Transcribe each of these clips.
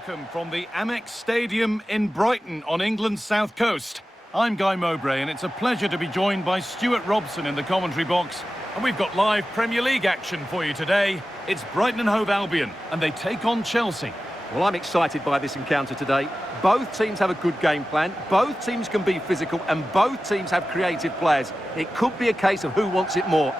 welcome from the Amex Stadium in Brighton on England's south coast. I'm Guy Mowbray and it's a pleasure to be joined by Stuart Robson in the commentary box. And we've got live Premier League action for you today. It's Brighton and Hove Albion and they take on Chelsea. Well, I'm excited by this encounter today. Both teams have a good game plan, both teams can be physical and both teams have creative players. It could be a case of who wants it more.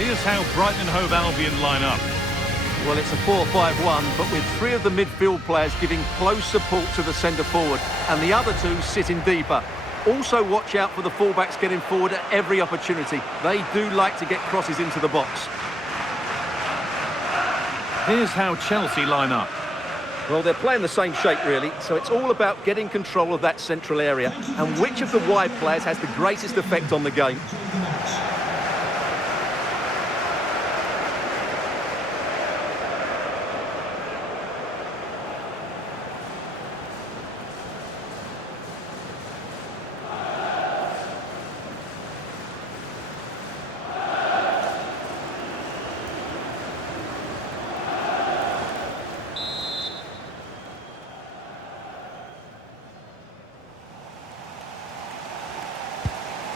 Here's how Brighton and Hove Albion line up. Well, it's a 4-5-1, but with three of the midfield players giving close support to the centre forward and the other two sitting deeper. Also watch out for the fullbacks getting forward at every opportunity. They do like to get crosses into the box. Here's how Chelsea line up. Well, they're playing the same shape, really, so it's all about getting control of that central area and which of the wide players has the greatest effect on the game.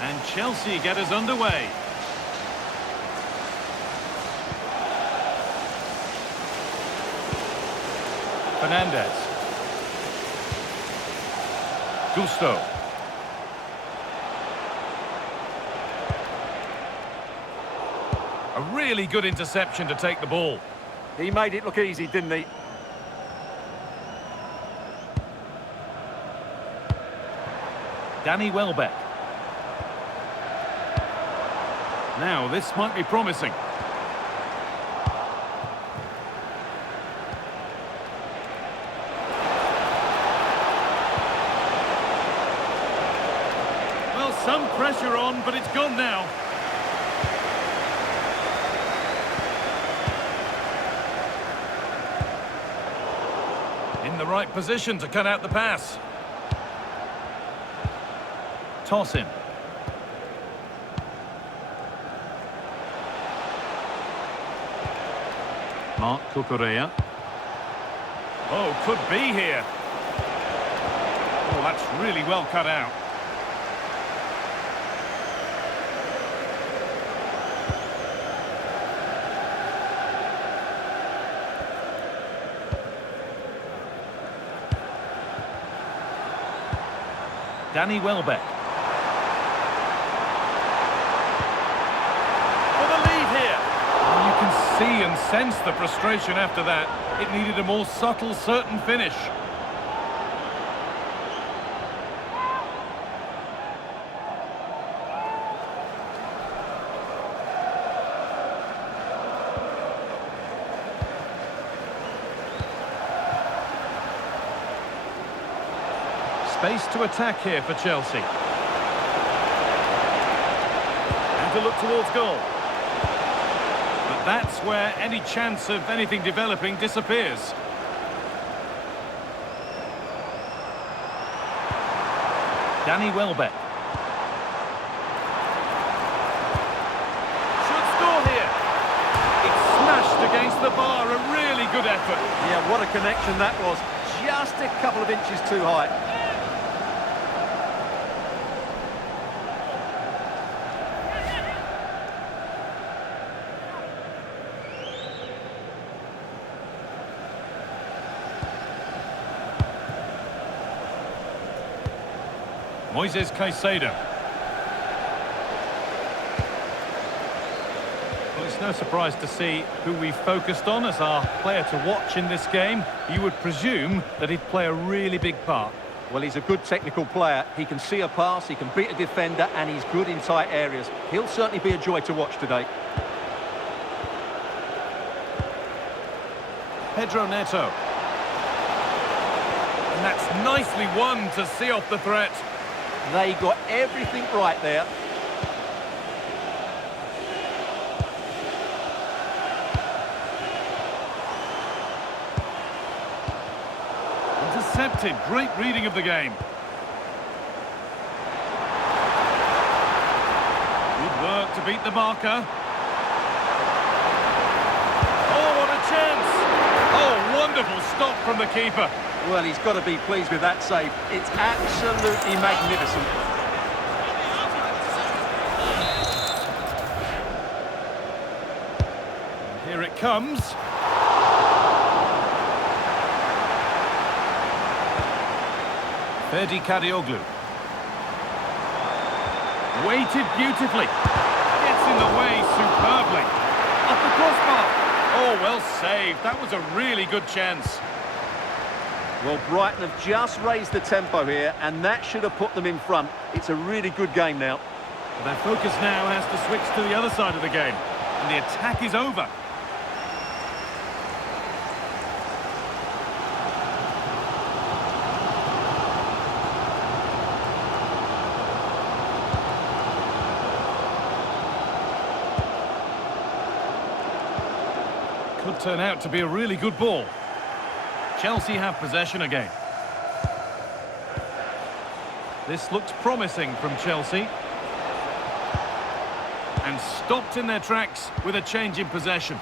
And Chelsea get us underway. Fernandez. Gusto. A really good interception to take the ball. He made it look easy, didn't he? Danny Welbeck. Now, this might be promising. Well, some pressure on, but it's gone now. In the right position to cut out the pass. Toss in. Mark Cucurella. Oh, could be here. Oh, that's really well cut out. Danny Welbeck. You can see and sense the frustration after that. It needed a more subtle, certain finish. Space to attack here for Chelsea. And to look towards goal. That's where any chance of anything developing disappears. Danny Welbeck. Should score here. It's smashed against the bar. A really good effort. Yeah, what a connection that was. Just a couple of inches too high. Moises Caicedo. Well, it's No surprise to see who we focused on as our player to watch in this game. You would presume that he'd play a really big part. Well, he's a good technical player. He can see a pass, he can beat a defender, and he's good in tight areas. He'll certainly be a joy to watch today. Pedro Neto. And that's nicely won to see off the threat. They got everything right there. Intercepted. Great reading of the game. Good work to beat the marker. Oh, what a chance! Oh, wonderful stop from the keeper. Well, he's got to be pleased with that save. It's absolutely magnificent. Here it comes. Ferdi Kadioglu. Weighted beautifully. Gets in the way superbly. Off the crossbar. Oh, well saved. That was a really good chance. Well, Brighton have just raised the tempo here, and that should have put them in front. It's a really good game now. Their focus now has to switch to the other side of the game. And the attack is over. Could turn out to be a really good ball. Chelsea have possession again. This looks promising from Chelsea. And stopped in their tracks with a change in possession.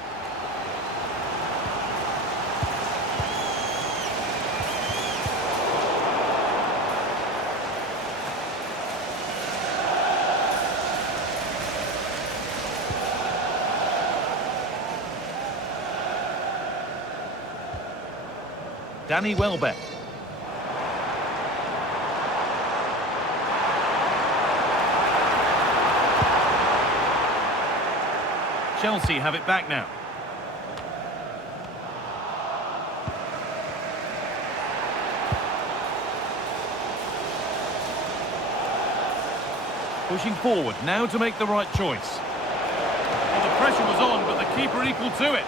Danny Welbeck. Chelsea have it back now. Pushing forward, now to make the right choice. Well, the pressure was on, but the keeper equal to it.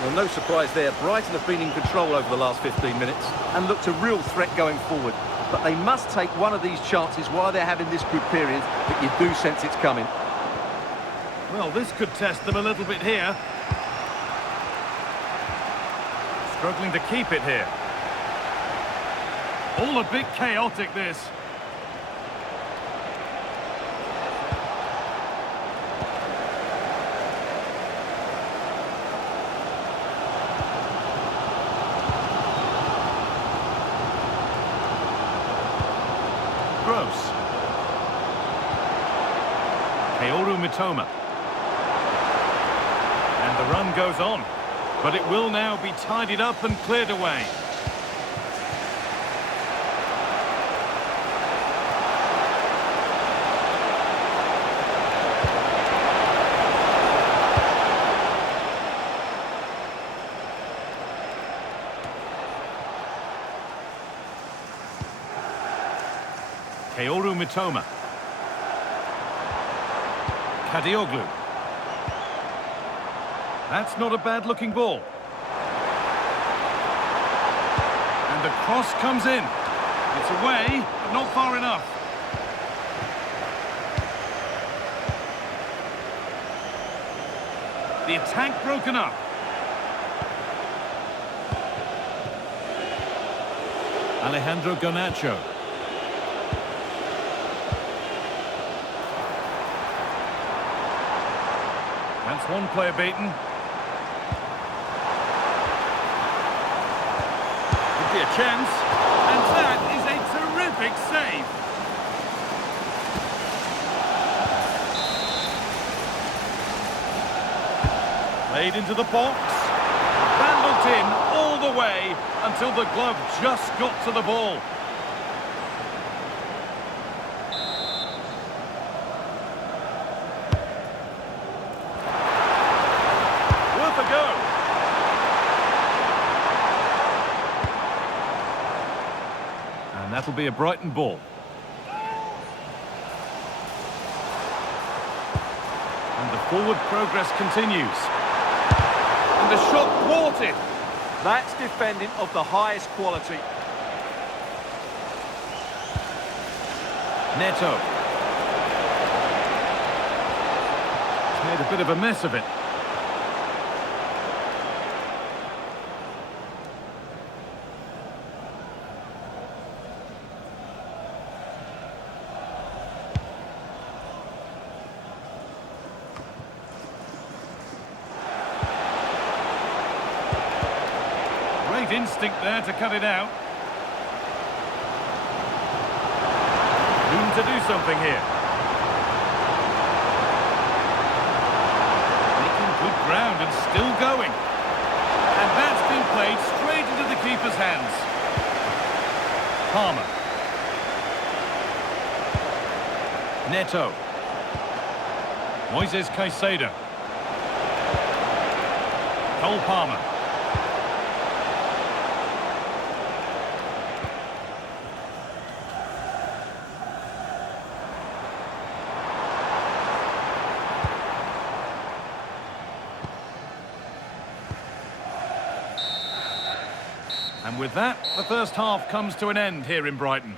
Well, no surprise there. Brighton have been in control over the last 15 minutes and looked a real threat going forward. But they must take one of these chances while they're having this good period, but you do sense it's coming. Well, this could test them a little bit here. Struggling to keep it here. All a bit chaotic, this. Gross. Kaoru Mitoma. And the run goes on. But it will now be tidied up and cleared away. Kaoru Mitoma. Kadioglu. That's not a bad-looking ball. And the cross comes in. It's away, but not far enough. The attack broken up. Alejandro Garnacho. That's one player beaten. Could be a chance. And that is a terrific save. Played into the box. That looked in all the way until the glove just got to the ball. That'll be a Brighton ball. And the forward progress continues. And the shot thwarted. That's defending of the highest quality. Neto. He's made a bit of a mess of it. Great instinct there to cut it out. Room to do something here. Making good ground and still going. And that's been played straight into the keeper's hands. Palmer. Neto. Moises Caicedo. Cole Palmer. And with that, the first half comes to an end here in Brighton.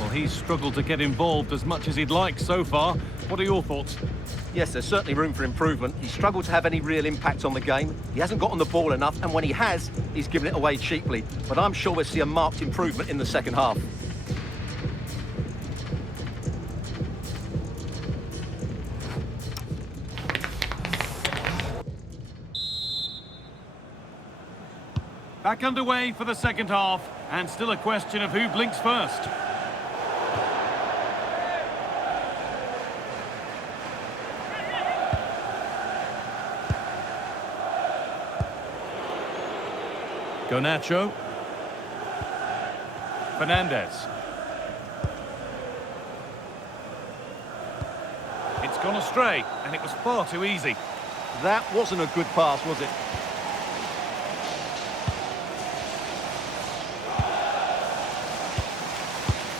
Well, he's struggled to get involved as much as he'd like so far. What are your thoughts? Yes, there's certainly room for improvement. He's struggled to have any real impact on the game. He hasn't got on the ball enough, and when he has, he's given it away cheaply. But I'm sure we'll see a marked improvement in the second half. Back underway for the second half, and still a question of who blinks first. Garnacho. Fernandez. It's gone astray, and it was far too easy. That wasn't a good pass, was it?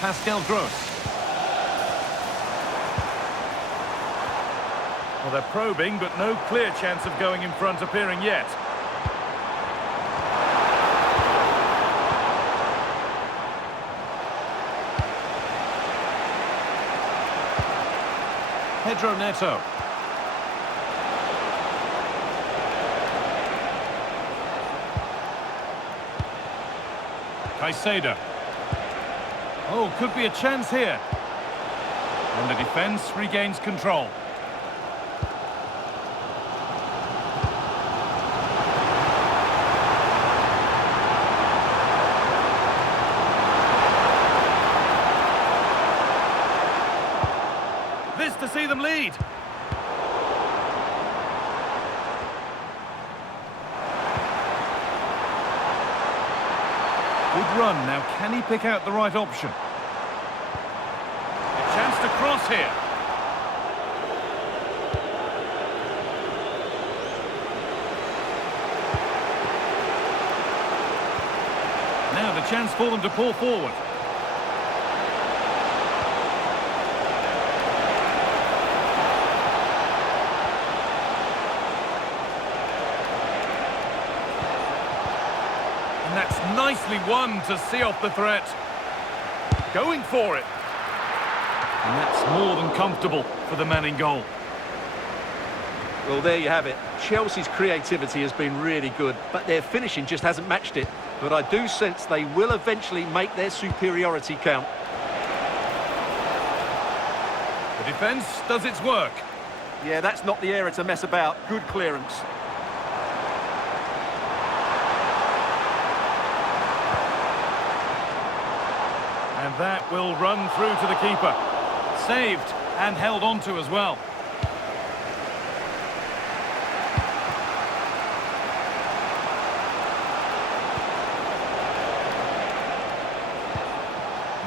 Pascal Gross. Well, they're probing, but no clear chance of going in front appearing yet. Pedro Neto. Caicedo. Oh, could be a chance here. And the defence regains control. This to see them lead. Good run. Now, can he pick out the right option? A chance to cross here. Now the chance for them to pull forward. And that's nicely won to see off the threat. Going for it. And that's more than comfortable for the man in goal. Well, there you have it. Chelsea's creativity has been really good, but their finishing just hasn't matched it. But I do sense they will eventually make their superiority count. The defence does its work. Yeah, that's not the area to mess about. Good clearance. And that will run through to the keeper. Saved and held on to as well.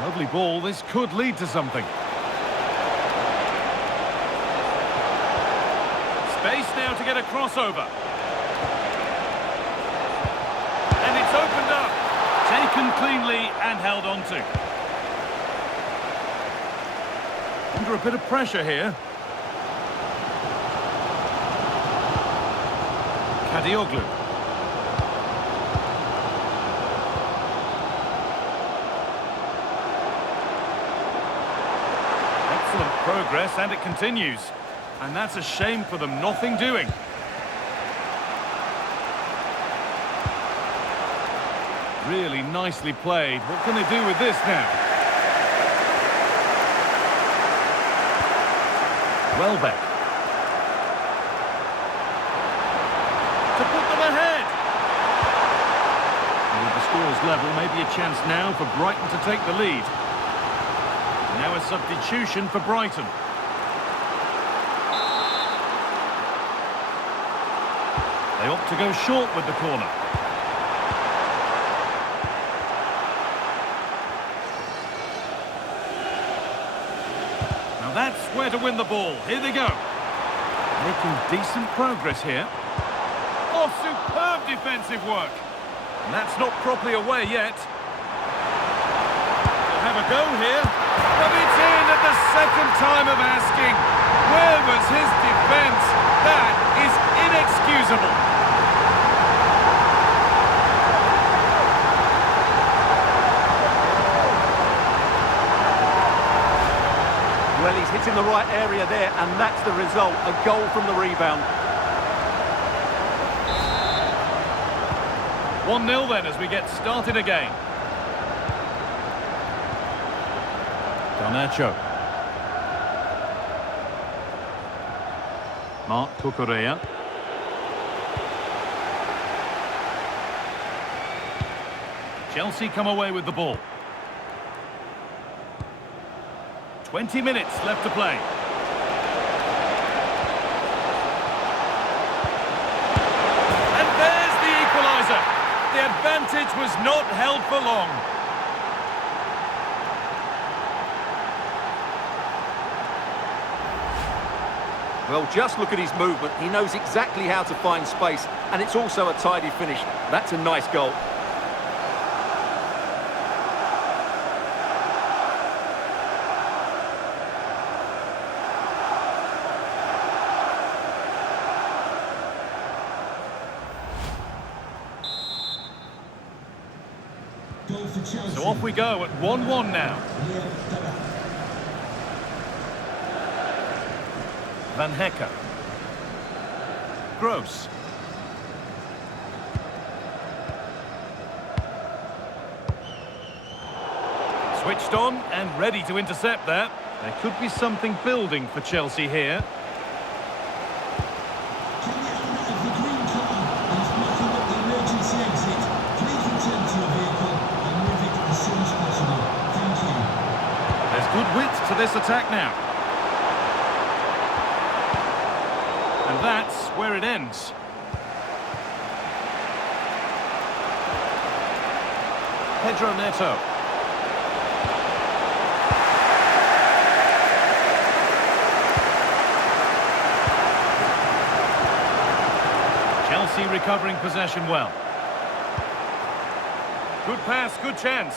Lovely ball. This could lead to something. Space now to get a crossover. And it's open. Taken cleanly and held on to. Under a bit of pressure here. Kadioglu. Excellent progress, and it continues. And that's a shame for them, nothing doing. Really nicely played. What can they do with this now? Welbeck. To put them ahead. And with the scores level, maybe a chance now for Brighton to take the lead. Now a substitution for Brighton. They opt to go short with the corner. Now that's where to win the ball. Here they go. Making decent progress here. Oh, superb defensive work. And that's not properly away yet. They'll have a go here. But it's in at the second time of asking. Where was his defence? That is inexcusable. Well, he's hitting the right area there, and that's the result, a goal from the rebound. 1-0 then as we get started again. Garnacho. Mark Cucurella. Chelsea come away with the ball. 20 minutes left to play. And there's the equaliser. The advantage was not held for long. Well, just look at his movement. He knows exactly how to find space, and it's also a tidy finish. That's a nice goal. So off we go at 1-1 now. Van Hecker. Gross. Switched on and ready to intercept that. There could be something building for Chelsea here. Good width to this attack now. And that's where it ends. Pedro Neto. Chelsea recovering possession well. Good pass, good chance.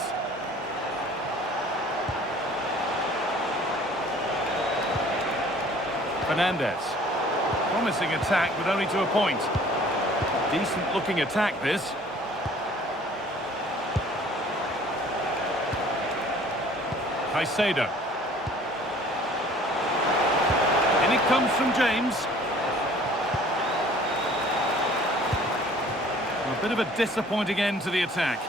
Fernandez. Promising attack, but only to a point. Decent looking attack, this. Caicedo. And it comes from James. A bit of a disappointing end to the attack.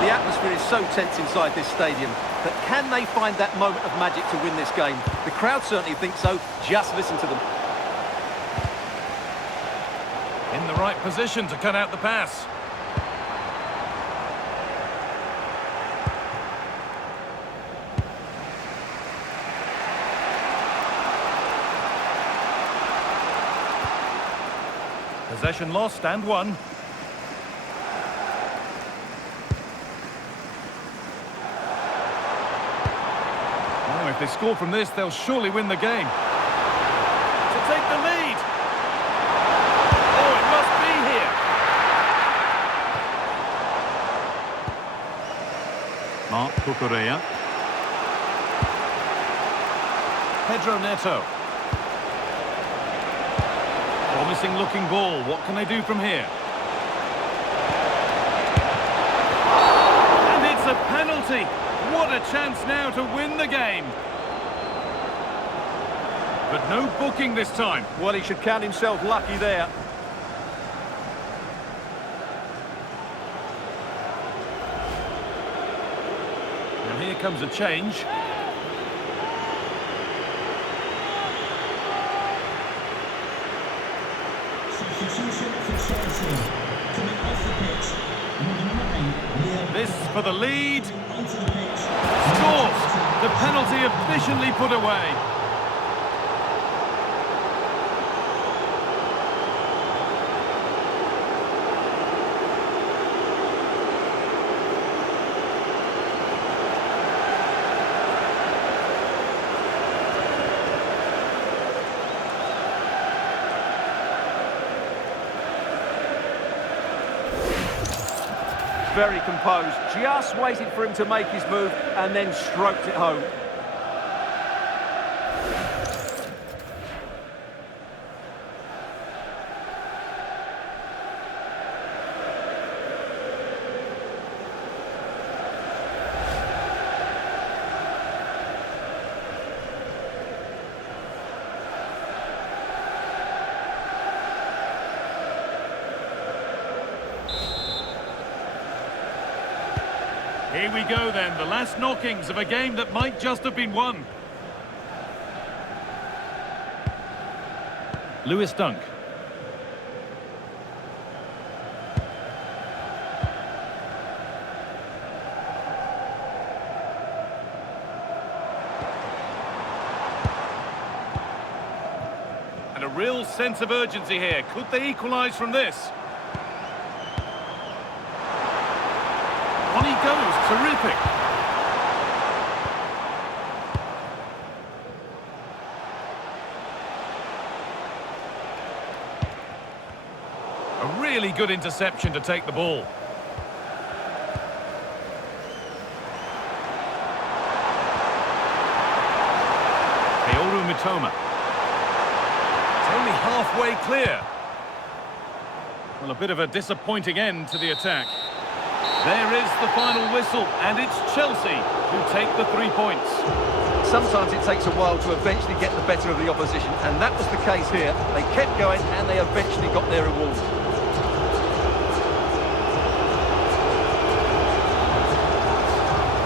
The atmosphere is so tense inside this stadium, but can they find that moment of magic to win this game? The crowd certainly think so. Just listen to them. In the right position to cut out the pass. Possession lost and won. If they score from this, they'll surely win the game. To take the lead. Oh, it Cucurella. Pedro Neto. Promising looking ball. What can they do from here? And it's a penalty. What a chance now to win the game. But no booking this time. Well, he should count himself lucky there. Now here comes a change. This for the lead. Scores! The penalty efficiently put away. Very composed, just waited for him to make his move and then stroked it home. Here we go then, the last knockings of a game that might just have been won. Lewis Dunk. And a real sense of urgency here. Could they equalise from this? On he goes, terrific. A really good interception to take the ball. Kaoru Mitoma. It's only halfway clear. Well, a bit of a disappointing end to the attack. There is the final whistle, and it's Chelsea who take the 3 points. Sometimes it takes a while to eventually get the better of the opposition, and that was the case here. They kept going, and they eventually got their reward.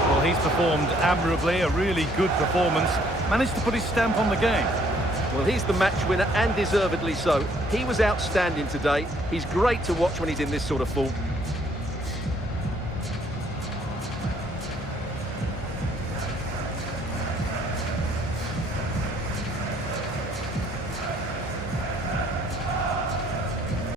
Well, he's performed admirably, a really good performance. Managed to put his stamp on the game. Well, he's the match winner, and deservedly so. He was outstanding today. He's great to watch when he's in this sort of form.